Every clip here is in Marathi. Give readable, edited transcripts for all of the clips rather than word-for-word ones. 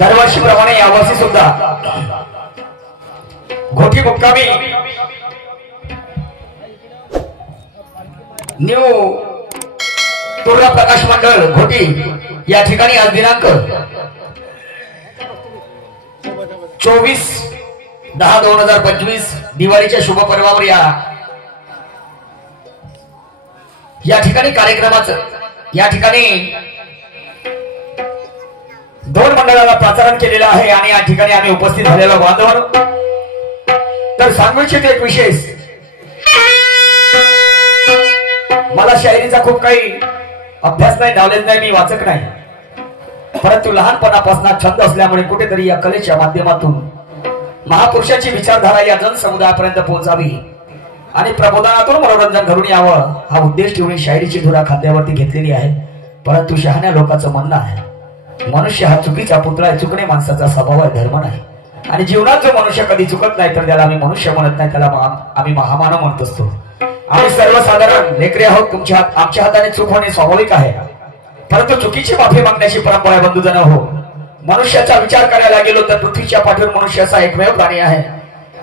दरवर्षीप्रमाणे यावर्षी सुद्धा घोटी मुक्कामी न्यू तुर्रा प्रकाश मंडळ घोटी या ठिकाणी आज दिनांक 24/10/2025 दिवाळीच्या शुभ पर्वावर या ठिकाणी कार्यक्रमाचं या ठिकाणी दोन मंडळाला प्रचारण केलेलं आहे आणि या ठिकाणी आम्ही उपस्थित झालेलो बांधवांनो तर सांगू इच्छितो एक विशेष मला शायरीचा खूप काही अभ्यास नाही नॉलेज नाही मी वाचक नाही परंतु लहानपणापासून छंद असल्यामुळे कुठेतरी या कलेच्या माध्यमातून महापुरुषाची विचारधारा या जनसमुदायापर्यंत पोहोचावी आणि प्रबोधनातून मनोरंजन घडून यावं हा उद्देश ठेवून शायरीची धुरा खांद्यावरती घेतलेली आहे। परंतु शहाण्या लोकांचं म्हणणं आहे मनुष्य हा चुकीचा पुतळा आहे चुकणे माणसाचा स्वभाव आहे धर्म नाही आणि जीवनात जो मनुष्य कधी चुकत नाही तर त्याला आम्ही मनुष्य म्हणत नाही त्याला आम्ही महामानव म्हणत असतो। आम्ही सर्वसाधारण लेकरे आहोत आमच्या हाताने चूक होणे स्वाभाविक आहे परंतु चुकीची माफी मागण्याची परंपरा बंधुजन हो मनुष्याचा विचार करायला गेलो तर पृथ्वीच्या पाठीवर मनुष्य असा एकमेव प्राणी आहे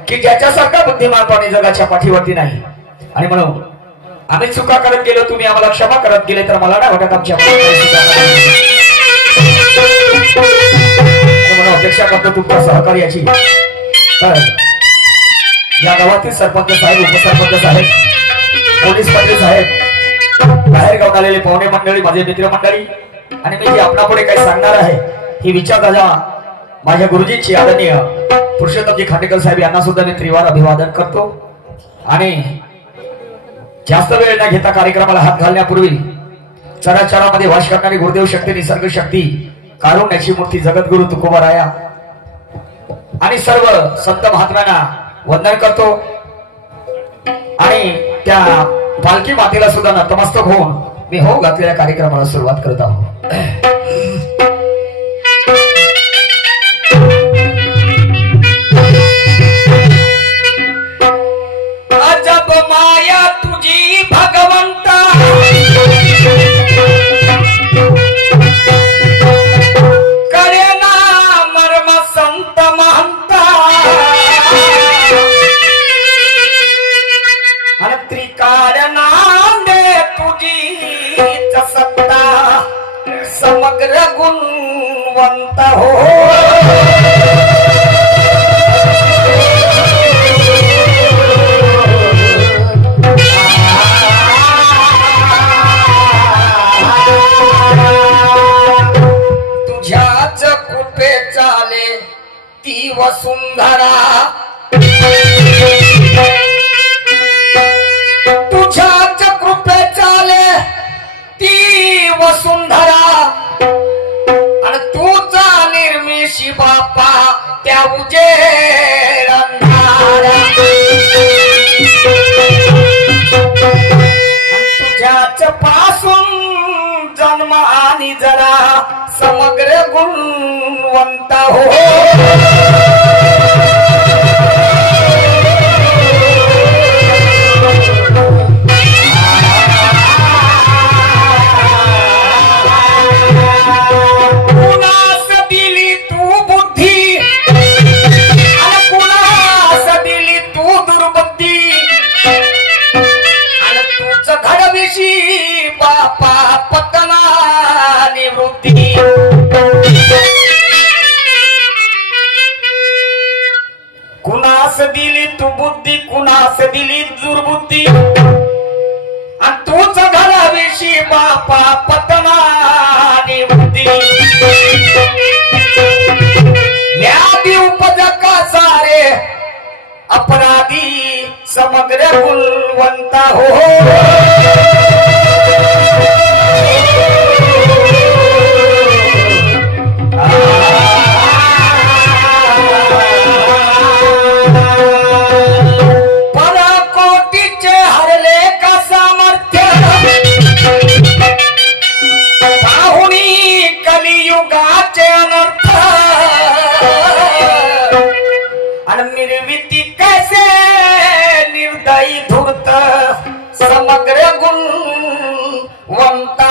की ज्याच्यासारखा बुद्धिमान प्राणी जगाच्या पाठीवरती नाही आणि म्हणून आम्ही चुका करत गेलो तुम्ही आम्हाला क्षमा करत गेले तर मला नाही वाटत आमच्या अपेक्षा करतो तुमच्या सहकार्याची तर या गावातील सरपंच साहेब उपसरपंच साहेब पोलीस पाटील साहेब बाहेर गावात आलेले पाहुणे मंडळी माझे मित्र मंडळी आणि मी जे आपणापुढे काही सांगणार आहे ही विचारधारा माझ्या गुरुजींची आदरणीय पुरुषोत्तमजी खांडेकर साहेब यांना सुद्धा मी त्रिवार अभिवादन करतो आणि जास्त वेळ न घेता कार्यक्रमाला हात घालण्यापूर्वी चराचरामध्ये वास करणारी गुरुदेव शक्ती निसर्ग शक्ती कारुण्याची मूर्ती जगद्गुरु तुकोबाराया आणि सर्व संत महात्म्यांना वंदन करतो आणि त्या पालखी मातेला सुद्धा नतमस्तक होऊन मी हो घातलेल्या कार्यक्रमाला सुरुवात करत आहोत। अजब माया तुझी भगवंता करे ना मर्म संत महंता आणि त्रिकारणा दे तुझी सत्ता समग्र गुणवंत हो तुझ्याच कृपे चाले ती वसुंधरा तुझ्याच कृपे चाले ती वसुंधरा आणि तुझा निर्मिशी बापा त्या उजेड अंधारा तुझ्याच पासून जन्म आणि जरा समग्र गुणवंत हो कुणास दिली तू बुद्धी आणि कुणास दिली तू दुर्बुद्धी आणि तुझ घडविशी बापा पतना निवृत्ती कुणास दिली तू बुद्धी कुणास दिली दुर्बुद्धी आणि तूच घडविशी बापा पतना निवृत्ती व्याधी उपजका सारे अपराधी समग्र गुणवंत हो पराकोटीचे हरले का सामर्थ्य पाहुणी कलियुगाचे अनर्थ आणि निर्मिती कैसे निर्दयी धूर्त समग्र गुणवंत हो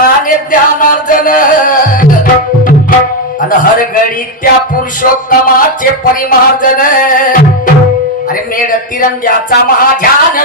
निशांताने ज्ञानार्जन आणि हर घडी त्या पुरुषोत्तमाचे परिमार्जन अरे मेळ तिरंग्याचा महाध्यान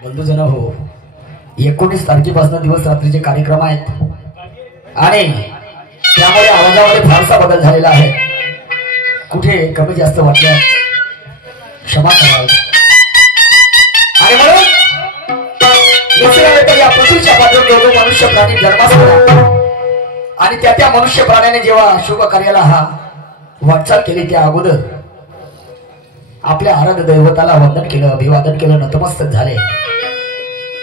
बंधूजन हो 19 तारखेपासून दिवस रात्रीचे कार्यक्रम आहेत आणि त्यामुळे आवाजामध्ये फारसा बदल झालेला आहे कुठे कमी जास्त वाटलं क्षमा करावी आणि म्हणून या पृथ्वीच्या पातळीवर मनुष्य प्राणी जन्मास आला आणि त्या मनुष्य प्राण्याने जेव्हा शुभ कार्याला हा वाटचाल केली त्या अगोदर आपल्या आराध्य दैवताला वंदन केलं अभिवादन केलं नतमस्तक झाले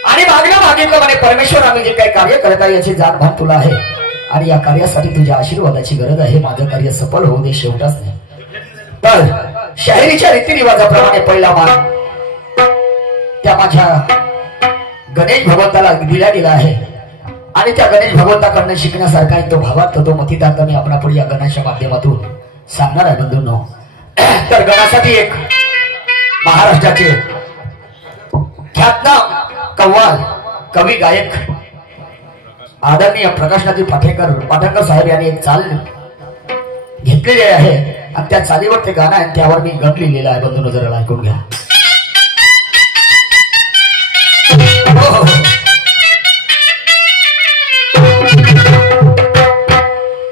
आणि मागितलं म्हणे परमेश्वर आम्ही जे काही कार्य करत आहे याची जाणभान तुला आहे आणि या कार्यासाठी तुझ्या आशीर्वादाची गरज आहे माझं कार्य सफल होऊ दे शेवटाच नाही तर शाहिरीच्या रीतिरिवाजाप्रमाणे पहिला मान त्या माझ्या गणेश भगवंताला दिला गेला आहे आणि त्या गणेश भगवंताकडनं शिकण्यासारखा तो भावार्थ तो मथितार्थ मी आपणापुढे या गणाच्या माध्यमातून सांगणार आहे बंधूंनो तर गणासाठी एक महाराष्ट्राचे ख्यातनाम कव्वाल कवी गायक आदरणीय प्रकाशनाथजी पाठेकर साहेब यांनी एक चाल घेतलेली आहे आणि त्या चालीवर ते गाणं आहे त्यावर मी गट लिहिलेलं आहे बंधूंनो जरा ऐकून घ्या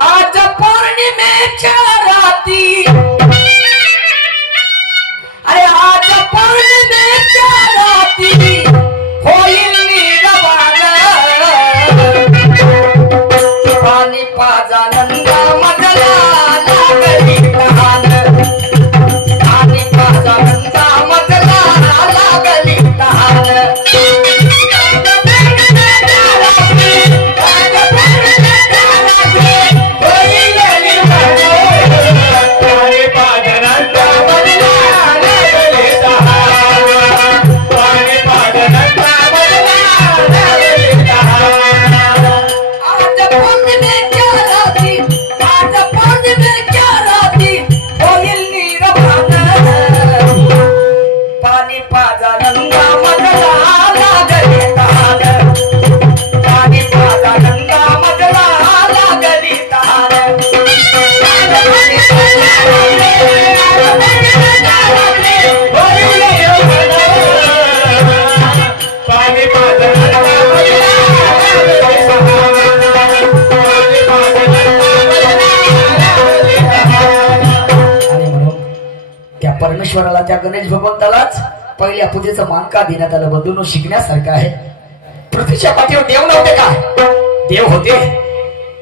आज पौर्णिमेच्या राती अरे आज पौर्णिमेच्या राती होईल नीरवान पाणी पाजा नंदा मधला लागली तहान पाणी पाजा नंदा मधला लागली तहान परमेश्वराला त्या गणेश भगवंतालाच पहिल्या पूजेचं मान का देण्यात आलं बंधूंनो शिकण्यासारखं आहे पृथ्वीच्या पाठीवर देव नव्हते का देव होते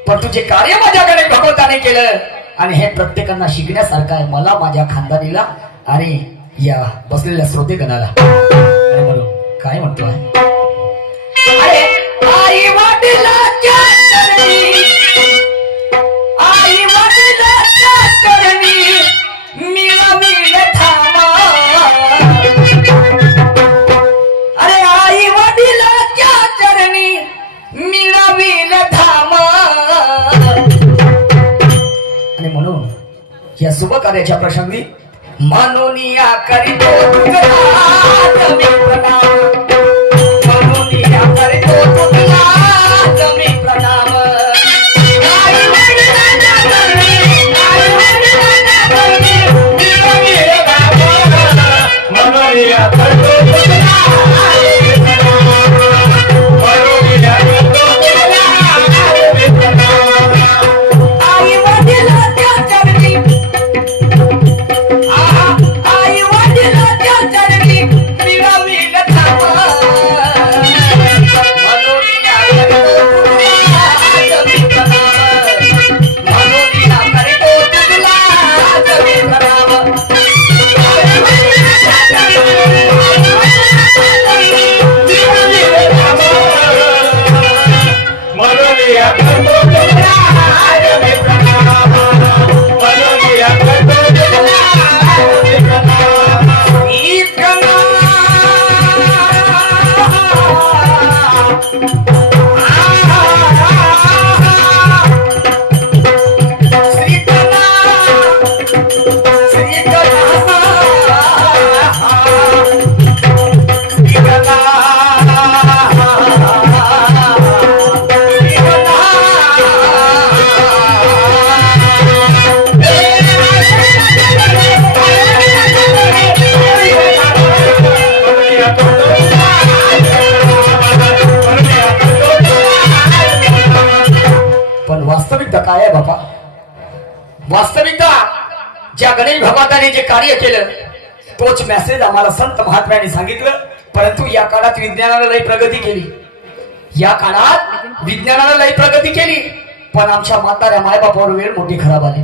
पण तुझे कार्य माझ्या गणेश भगवंताने केलं आणि हे प्रत्येकांना शिकण्यासारखं आहे मला माझ्या खानदानीला आणि या बसलेल्या श्रोतेगणाला म्हणून काय म्हणतो आहे आई वडिलांच्या चरणी आई वडिलांच्या चरणी मिळविल धामा अरे आई वडिलांच्या चरणी मिळविल धामा आणि म्हणून या शुभ कार्याच्या प्रसंगी म्हणून या करीतो तुझा मी प्रणाम, म्हणून या करीतो तुझा मी प्रणाम. काय आहे बाबा? वास्तविकता ज्या गणेश भगवंताने जे कार्य केलं तोच मेसेज आम्हाला संत महात्म्यांनी सांगितलं. परंतु या काळात विज्ञानाने लई प्रगती केली, या काळात विज्ञानाने लई प्रगती केली, पण आमच्या म्हाताऱ्या मायबापावर वेळ मोठी खराब आली.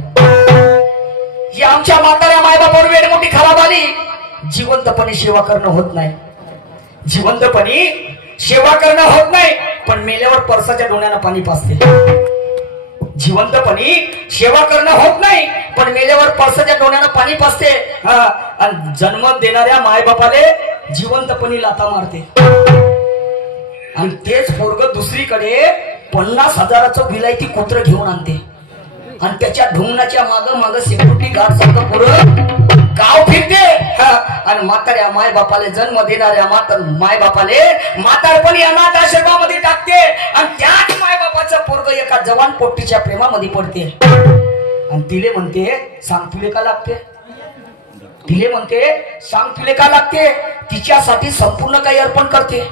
या आमच्या म्हाताऱ्या मायबापावर वेळ मोठी खराब आली. जिवंतपणे सेवा करणं होत नाही, जिवंतपणे सेवा करणं होत नाही, पण मेल्यावर परसाच्या डोळ्यानं पाणी पाजते. जिवंतपणी सेवा करणं होत नाही, पण मेल्यावर परसाच्या डोळ्यानं पाणी पाजते. आणि जन्म देणाऱ्या मायबापाले जिवंतपणी लाथा मारते. आणि तेच पोरग दुसरीकडे 50,000चं विलायती कुत्र घेऊन आणते आणि त्याच्या ढुंगणाच्या माग सिक्युरिटी गार्ड सारखं पुरं गाव फिरते. आणि म्हाताऱ्या मायबापाले जन्म देणाऱ्या मायबापाले म्हातारपणी अनाथ आश्रमामध्ये टाकते. आणि त्याच मायबापाचं पोरग एका जवान पोट्टीच्या प्रेमामध्ये पडते. आणि तिले म्हणते सांग तुले का लागते, तिले म्हणते सांग तुले का लागते. तिच्यासाठी संपूर्ण काही अर्पण करते,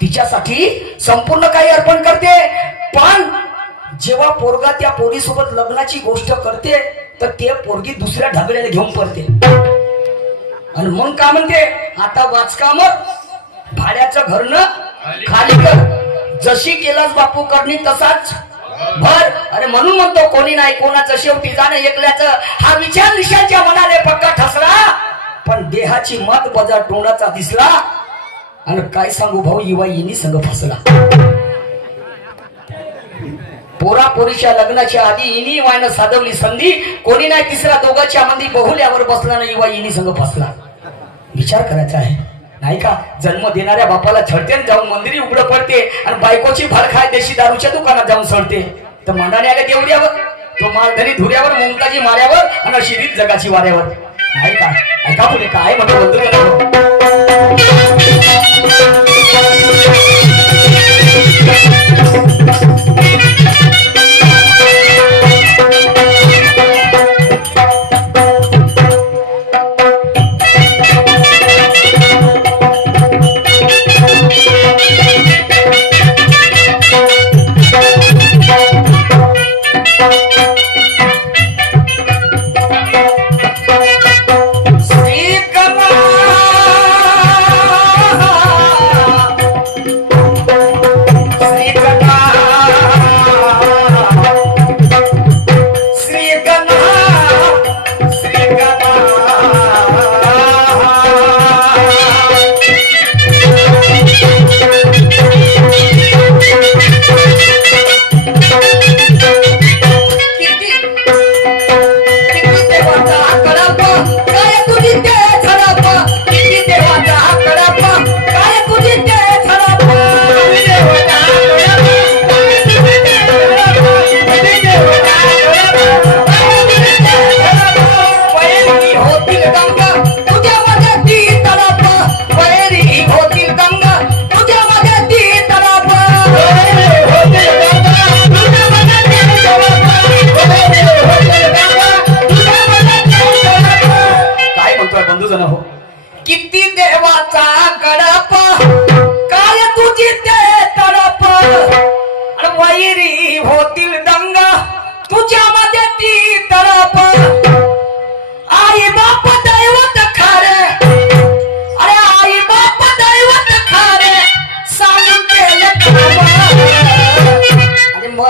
तिच्यासाठी संपूर्ण काही अर्पण करते. पण जेव्हा पोरगा त्या पोरीसोबत लग्नाची गोष्ट करते तर ते पोरगी दुसऱ्या ढगल्याला घेऊन पडते. आणि मग का म्हणते आता वाचकामर भाड्याचं घरनं खाली कर, जशी केलास बापू करणी तसाच भर. अरे म्हणून म्हणतो कोणी नाही कोणाचं शेवटी जाणं एकल्याचं. हा विचार निशांच्या मनाने पक्का ठसला, पण देहाची मत बजा तोंडाचा दिसला. आणि काय सांगू भाऊ, युवा येणी संग फसला. पोरा पोरीच्या लग्नाच्या आधी इनी वायनं साधवली संधी, कोणी नाही तिसरा दोघांच्या मंदी बहुल्यावर बसला नाही, युवा येणी संग फसला. विचार करायचा आहे नाही का? जन्म देणाऱ्या बापाला छडतेन जाऊन मंदिरी उघड पडते आणि बायकोची भरखाय देशी दारूच्या दुकानात जाऊन सडते. तर मांडाने आल्या देवड्यावर, तो मालधरी धुऱ्यावर, मुमताजी माऱ्यावर आणि शिरीत जगाची वाऱ्यावर. नाही का? ऐका पुढे काय म्हणतो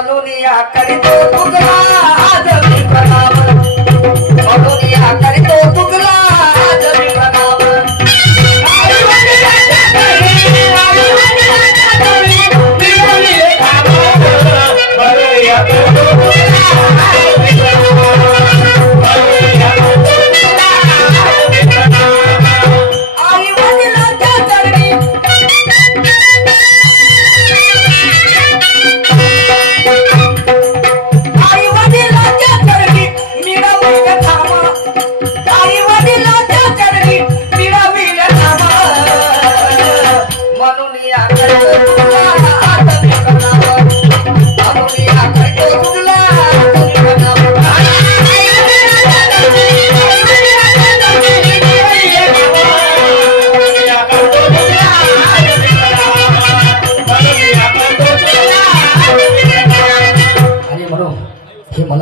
म्हणून या करीतो तुझला आज मी प्रणाम म्हणून या करीतो तुझला आज मी प्रणाम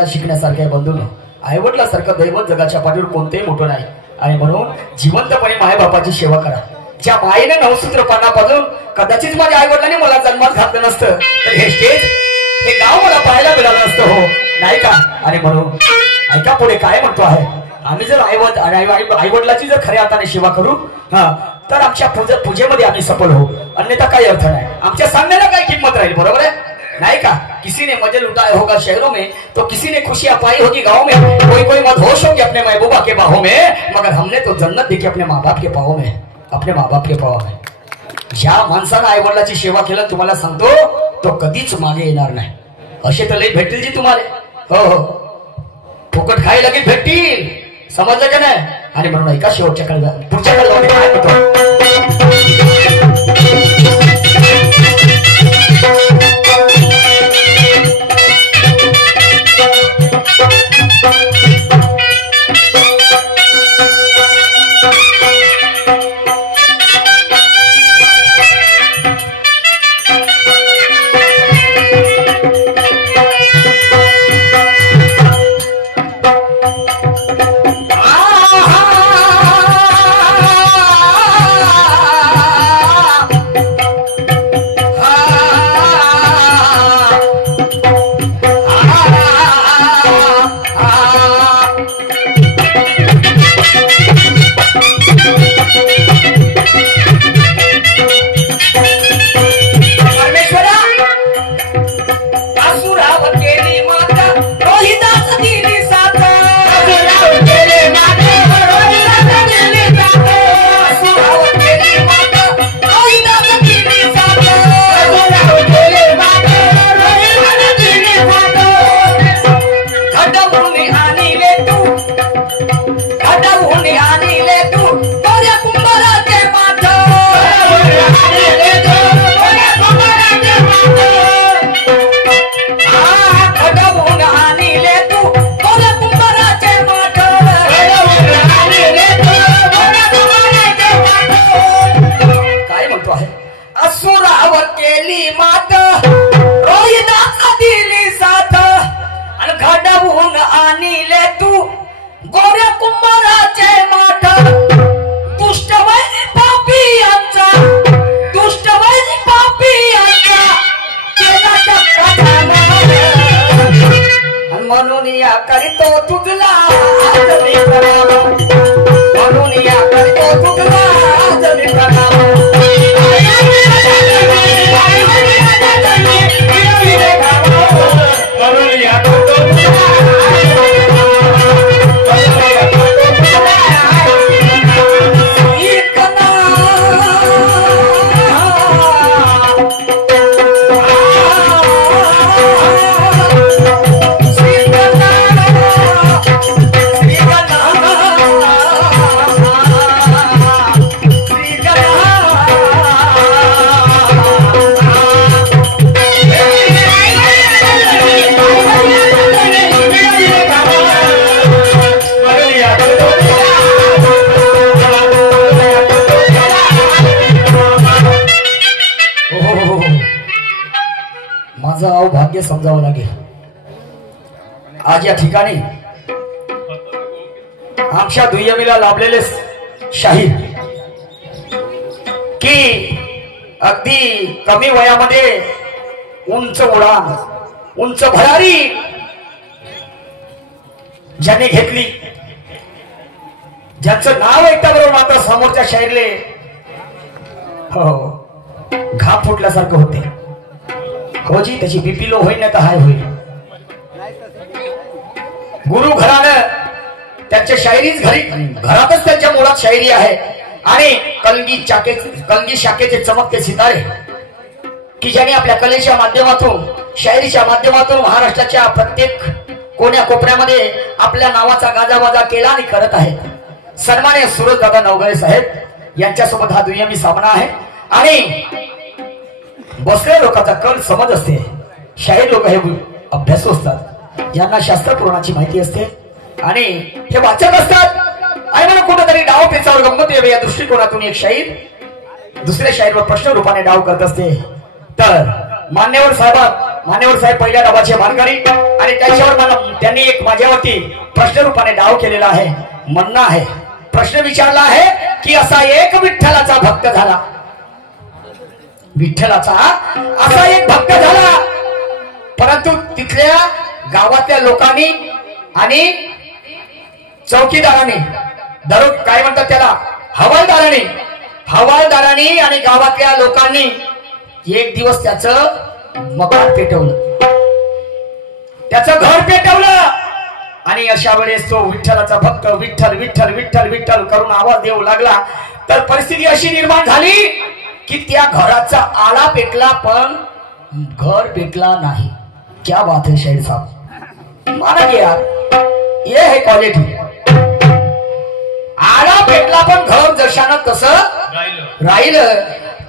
शिकण्यासारखे बंधून आईवडिलासारखं दैवत जगाच्या पाठीवर कोणतेही मोठं नाही आणि म्हणून जिवंतपणे मायबापाची सेवा करा ज्या मायेने नवसूत्र पानापासून कदाचित माझ्या आईवडिलांनी मला जन्मात घातलं नसतं तर हे स्टेज हे गाव मला पाहायला मिळालं नसतं हो नाही का आणि म्हणून ऐका पुढे काय म्हणतो आहे आम्ही जर आईवडिलाची जर खऱ्या अर्थाने सेवा करू तर आमच्या पूजेमध्ये आम्ही सफल हो अन्यथा काही अर्थ नाही आमच्या सांगण्याला काही किंमत राहील बरोबर आहे नहीं का किसी ने मजे लुटाए होगा शहरों में तो किसी ने खुशियां पाई होगी गांव में कोई मदहोश होगी अपने महबूबा के बाहों में मगर हमने तो जन्नत देखी अपने माँ बाप के पाओ में अपने माँ बाप के पाओ में ज्या माणसानं आई वडिलांची सेवा केलं तुम्हाला सांगतो तो कधीच मागे येणार नाही असे तर लई भेटतील जी तुम्हाला हो फुकट खाई लगेच भेटतील समजलं का नाही आणि म्हणून ऐका शेवटच्या काळात पुढच्या काळात काय होतं भाग्य समजावं लागेल आज या ठिकाणी आमच्या दुय्यमीला लाभलेले शाहीर की अगदी कमी वयामध्ये उंच उडान उंच भरारी ज्याने घेतली, ज्याचं नाव ऐकता बरोबर मात्र समोरच्या शाहीरले हो घाम फुटल्यासारखं होते. हो जी, त्याची बीपी लो होईल नाही तर हाय होईल. गुरु घरानं त्यांच्या शायरीच घरातच त्यांच्या मुळात शायरी आहे. आणि कलगी शाखेचे चमकते सितारे की ज्यांनी आपल्या कलेच्या माध्यमातून, शायरीच्या माध्यमातून महाराष्ट्राच्या प्रत्येक कोण्या कोपऱ्यामध्ये आपल्या नावाचा गाजावाजा केला आणि करत आहेत. सन्मान्य सूरजदादा नवगळे साहेब यांच्यासोबत हा दुय्यमी सामना आहे. आणि बसलेल्या लोकांचा कल समज असते. शाहीर लोक हे अभ्यासू असतात, ज्यांना शास्त्र पुराणाची माहिती असते आणि हे वाचक असतात. आणि म्हणून कुठेतरी डाव पेचावर गंमत यावी या दृष्टिकोनातून एक शाहीर दुसऱ्या शाहीरवर प्रश्न रूपाने डाव करत असते. तर मान्यवर साहेब पहिल्या डावाचे मानकरी आणि त्याच्यावर त्यांनी एक माझ्यावरती प्रश्न रूपाने डाव केलेला आहे. म्हणणं आहे, प्रश्न विचारला आहे की असा एक विठ्ठलाचा भक्त झाला, विठ्ठलाचा असा एक भक्त झाला, परंतु तिथल्या गावातल्या लोकांनी आणि चौकीदारांनी दरोड काय म्हणतात त्याला हवालदारांनी आणि गावातल्या लोकांनी एक दिवस त्याचं मकान पेटवलं, त्याचं घर पेटवलं. आणि अशा वेळेस तो विठ्ठलाचा भक्त विठ्ठल विठ्ठल विठ्ठल विठ्ठल करून आवाज देऊ लागला. तर परिस्थिती अशी निर्माण झाली की त्या घराचा आळा पेटला पण घर पेटला नाही. क्या बात है शाहीर साहब, माना की यार ये है क्वालिटी. आळा पेटला पण घर जशानं तसं राहिलं.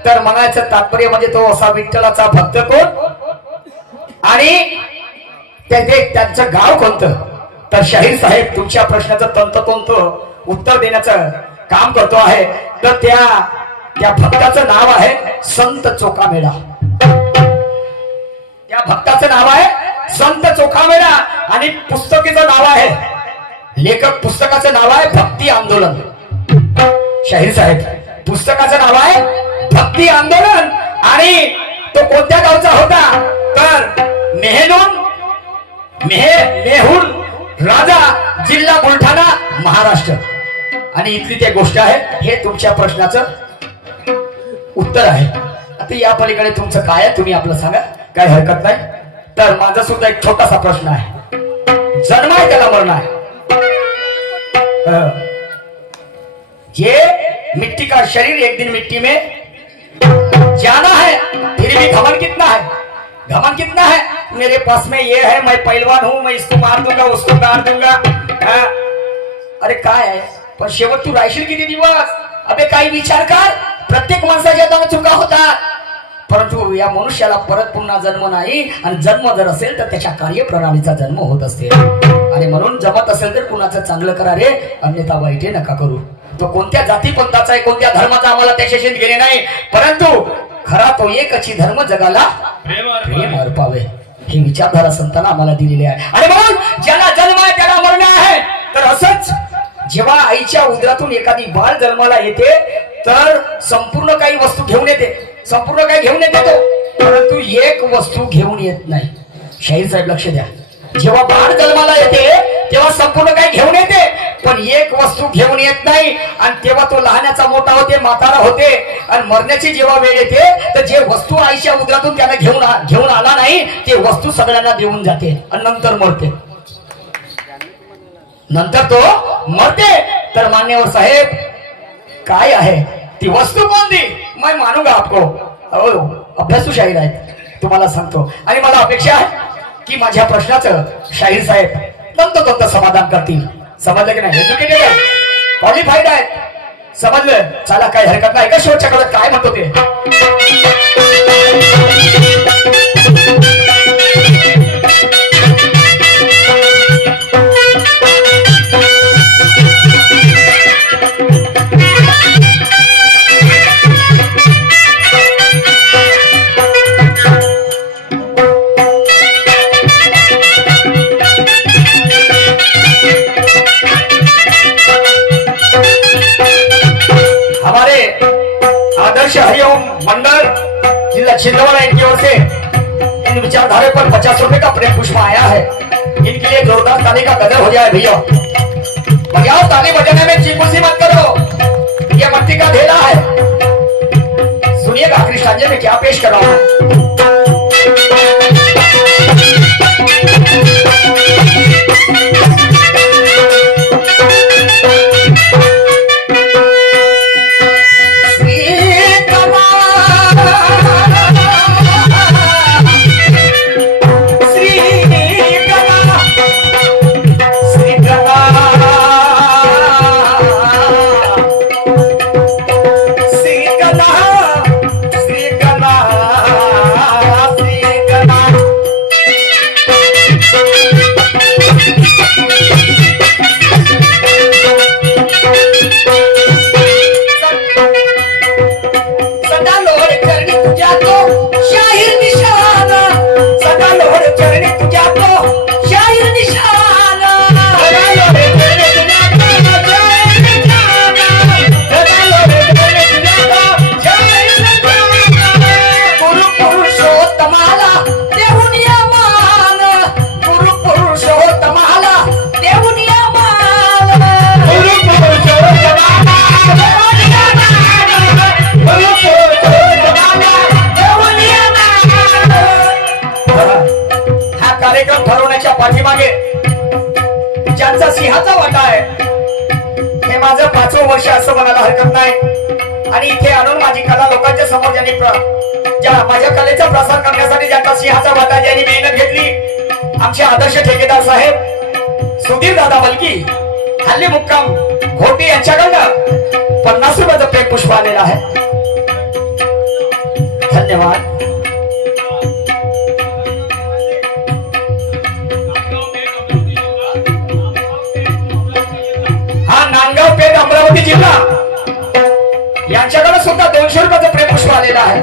तर म्हणायचं तात्पर्य म्हणजे तो असा विठ्ठलाचा भक्त कोण आणि त्यांचं गाव कोणतं. तर शाहीर साहेब तुमच्या प्रश्नाचं तंतोतंत उत्तर देण्याचं काम करतो आहे. तर त्या भक्ताचं नाव आहे संत चोखामेळा. त्या भक्ताचं नाव आहे संत चोखामेळा आणि पुस्तकाचं नाव आहे, लेखक पुस्तकाचं नाव आहे भक्ती आंदोलन. शाहीर साहेब पुस्तकाचं नाव आहे भक्ती आंदोलन. आणि तो कोणत्या गावचा होता तर मेहूर राजा, जिल्हा बुलढाणा, महाराष्ट्र. आणि इथली ते गोष्ट आहे. हे तुमच्या प्रश्नाचं उत्तर आहे. आता या पलीकडे तुमचं काय आहे तुम्ही आपलं सांगा, काय हरकत नाही. तर माझा सुद्धा एक छोटासा प्रश्न आहे. जन्म आहे त्याला मरण आहे. ये मिट्टी का शरीर एक दिन मिट्टी में जाना है, फिर भी घमंड कितना है, घमंड कितना है. मेरे पास में ये है, मैं पहलवान हूं, मैं इसको मार दूंगा उसको मार दूंगा. अरे काय आहे पण शेवट तू राहशील किती दिवस. अबे काही विचार कर. प्रत्येक माणसाच्या हाताने चुका होतात, परंतु या मनुष्याला परत पुन्हा जन्म नाही. आणि जन्म जर असेल तर त्याच्या कार्यप्रणालीचा जन्म होत असते. आणि म्हणून जमत असेल तर कुणाचं चांगलं करा रे, अन्यथा वाईटे नका करू. तो कोणत्या जाती पंथाचा आहे, कोणत्या धर्माचा आम्हाला त्याच्याशी घेणे नाही, परंतु खरा तो एकची धर्म जगाला प्रेम अर्पावे ही विचारधारा संतांना आम्हाला दिलेली आहे. आणि म्हणून ज्याला जन्म आहे त्याला मरण आहे. तर असंच जेव्हा आईच्या उदरातून एखादी बाळ जन्माला येते तर संपूर्ण काही वस्तू घेऊन येते, संपूर्ण काही घेऊन येते तो, परंतु एक वस्तू घेऊन येत नाही. शाहीर साहेब लक्ष द्या, जेव्हा बाळ जन्माला येते तेव्हा संपूर्ण काही घेऊन येते पण एक वस्तू घेऊन येत नाही. आणि तेव्हा तो लहानाचा मोठा होते, म्हातारा होते. आणि मरण्याची जेव्हा वेळ येते तर जे वस्तू आईच्या उदरातून त्याला घेऊन आला नाही ते वस्तू सगळ्यांना देऊन जाते आणि नंतर मरते, नंतर तो मरते. तर मान्यवर साहेब काय आहे ती वस्तू कोणती, मैं मानूंगा आपको. अभ्यासू शाहीर आहेत तुम्हाला सांगतो. आणि मला अपेक्षा आहे की माझ्या प्रश्नाचं शाहीर साहेब तंतोतंत समाधान करतील. समजलं की नाही, एज्युकेटेड आहे, क्वालिफाईड आहेत, समजलं. चला काही हरकत नाही. का शेवटच्या काळात काय म्हणतो ते हरिओम मंडल जिला छिंदवाड़ा इनकी ओर से इन विचारधारे पर 50 रुपए का प्रेम पुष्प आया है। इनके लिए जोरदार ताली का गजर हो जाए भैया। बजाओ ताली बजाने में चीमुसी मत करो, ये मट्टी का ढेला है। सुनिएगा कृष्णांजलि में क्या पेश कर रहा हूं। पाठीमागे ज्यांचा सिंहाचा वाटा आहे हे माझं 5वं वर्ष असं म्हणायला हरकत नाही। आणि इथे आणून माझी कला लोकांच्या समोर ज्यांनी ज्या माझ्या कलेचा प्रसार करण्यासाठी ज्यांचा सिंहाचा वाटा ज्यांनी मेहनत घेतली, आमचे आदर्श ठेकेदार साहेब सुधीर दादा बलकी हल्ली मुक्काम घोटे यांच्याकडनं 50 रुपयाचं प्रेम पुष्प आलेलं आहे। धन्यवाद। नांदगाव पेठ अमरावती जिल्हा यांच्याकडे सुद्धा 200 रुपयाचं प्रेम पुष्प आलेलं आहे।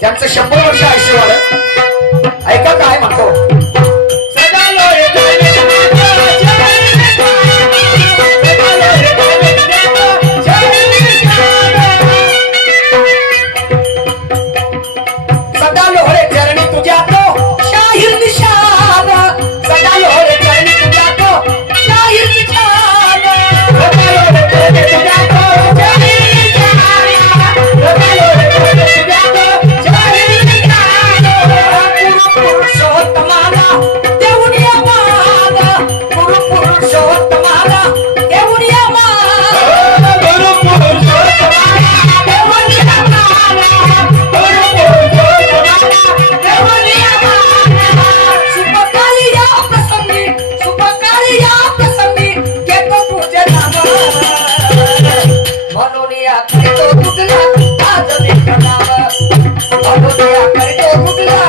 त्यांचं 100 वर्ष आयुष्य झालं। ऐका काय म्हणतो। सदा लोहरे चरणी तुझ्या तो शाहीर निशान, सदा लोहरे चरणी तुझ्या तो शाहीर निशान, सदा लोहरे चरणी तुझ्या तो शाहीर निशान, सदा लोहरे चरणी तुझ्या तो शाहीर निशान। गुरु पुरुषोत्तमाला देऊन या मान, गुरु पुरुषोत्तमाला देऊन या मान, गुरु पुरुषोत्तमाला देऊन या मान, गुरु पुरुषोत्तमाला देऊन या मान। सुपकाली या प्रसंगी, सुपकाली या प्रसंगी घेतो तुझे नाम, म्हणून या करतो तुझला आज लेख नाम, म्हणून या करतो तुझला